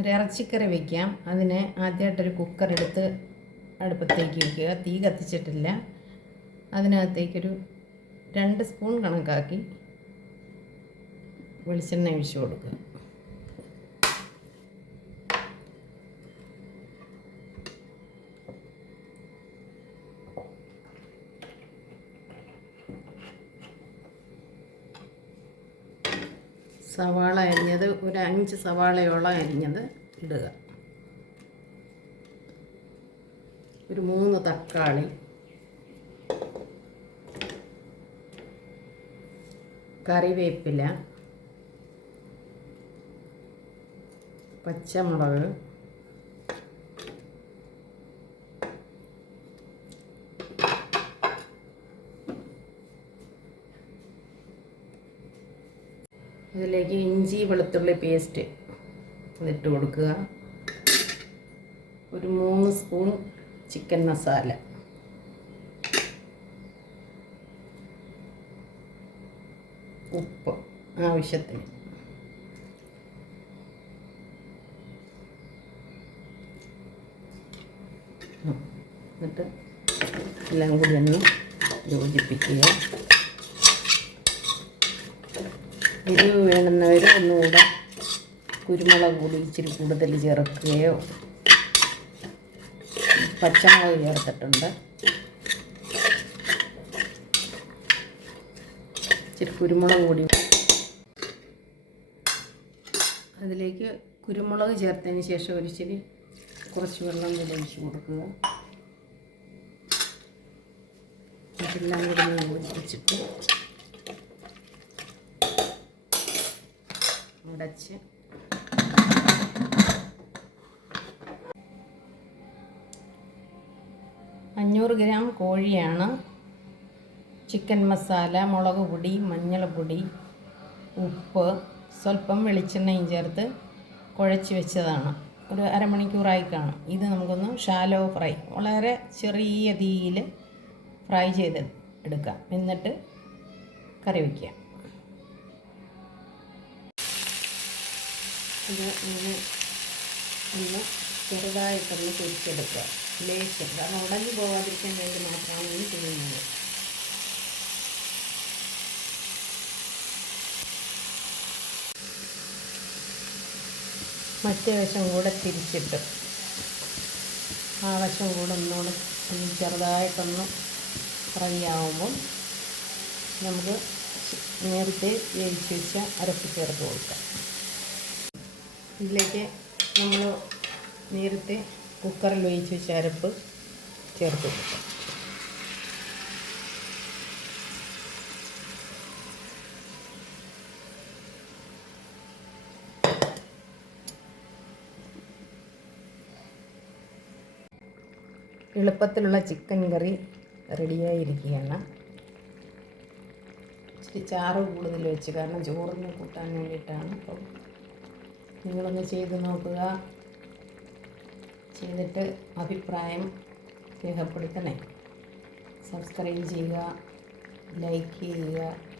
ഒരു ഇറച്ചിക്കറി വയ്ക്കാം അതിന് ആദ്യമായിട്ടൊരു കുക്കർ എടുത്ത് അടുപ്പത്തേക്ക് വയ്ക്കുക തീ കത്തിച്ചിട്ടില്ല. അതിനകത്തേക്കൊരു രണ്ട് സ്പൂൺ കണക്കാക്കി വെളിച്ചെണ്ണ ഒഴിച്ചു കൊടുക്കുക. സവാള അരിഞ്ഞത് ഒരു അഞ്ച് സവാളയോളം അരിഞ്ഞത് ഇടുക. ഒരു മൂന്ന് തക്കാളി. കറിവേപ്പില. പച്ചമുളക്. അതിലേക്ക് ഇഞ്ചി വെളുത്തുള്ളി പേസ്റ്റ് അതിട്ട് കൊടുക്കുക. ഒരു മൂന്ന് സ്പൂൺ ചിക്കൻ മസാല ഉപ്പ് ആവശ്യത്തിന്. എന്നിട്ട് എല്ലാം കൂടി ഒന്ന് യോജിപ്പിക്കുക. എരിവ് വേണ്ടുന്നവർ ഒന്നുകൂടെ കുരുമുളക് കൂടി ഇച്ചിരി കൂടുതൽ ചേർക്കുകയോ പച്ചമുളക് ചേർത്തിട്ടുണ്ട്. ഇച്ചിരി കുരുമുളക് കൂടി. അതിലേക്ക് കുരുമുളക് ചേർത്തതിന് ശേഷം ഒരിച്ചിരി കുറച്ച് വെള്ളം കൂടി ഒഴിച്ച് കൊടുക്കുക. ഇതെല്ലാം കൂടി ഒഴിച്ചിട്ട് അടച്ച് അഞ്ഞൂറ് ഗ്രാം കോഴിയാണ്. ചിക്കൻ മസാല മുളക് പൊടി മഞ്ഞൾപ്പൊടി ഉപ്പ് സ്വല്പം വെളിച്ചെണ്ണയും ചേർത്ത് കുഴച്ച് വെച്ചതാണ്. ഒരു അരമണിക്കൂറായി കാണും. ഇത് നമുക്കൊന്ന് ഷാലോ ഫ്രൈ വളരെ ചെറിയ തീയിൽ ഫ്രൈ ചെയ്ത് എടുക്കാം. എന്നിട്ട് കറി വയ്ക്കാം ഇത് ഇങ്ങനെ ഒന്ന് ചെറുതായിട്ടൊന്ന് പൊരിച്ചെടുക്കുക ലേശം. കാരണം ഉടഞ്ഞു പോകാതിരിക്കാൻ വേണ്ടി മാത്രമാണ് ഇത് ചെയ്യുന്നത്. മറ്റേ വശം കൂടെ തിരിച്ചിട്ട് ആ വശം കൂടെ ഒന്നുകൂടെ ഒന്ന് ചെറുതായിട്ടൊന്ന് ഫ്രൈ ആവുമ്പം നമുക്ക് നേരത്തെ വേവിച്ച് വെച്ച അരപ്പ് ചേർത്ത് കൊടുക്കാം. ഇതിലേക്ക് നമ്മൾ നേരത്തെ കുക്കറിൽ ഒഴിച്ച് വെച്ച അരപ്പ് ചേർത്ത് എളുപ്പത്തിലുള്ള ചിക്കൻ കറി റെഡിയായിരിക്കുകയാണ് ഇച്ചിരി ചാറ് കൂടുതൽ വെച്ച് കാരണം ചോറിന് കൂട്ടാൻ വേണ്ടിയിട്ടാണ് അപ്പം നിങ്ങളൊന്ന് ചെയ്ത് നോക്കുക. ചെയ്തിട്ട് അഭിപ്രായം രേഖപ്പെടുത്തണേ. സബ്സ്ക്രൈബ് ചെയ്യുക ലൈക്ക് ചെയ്യുക.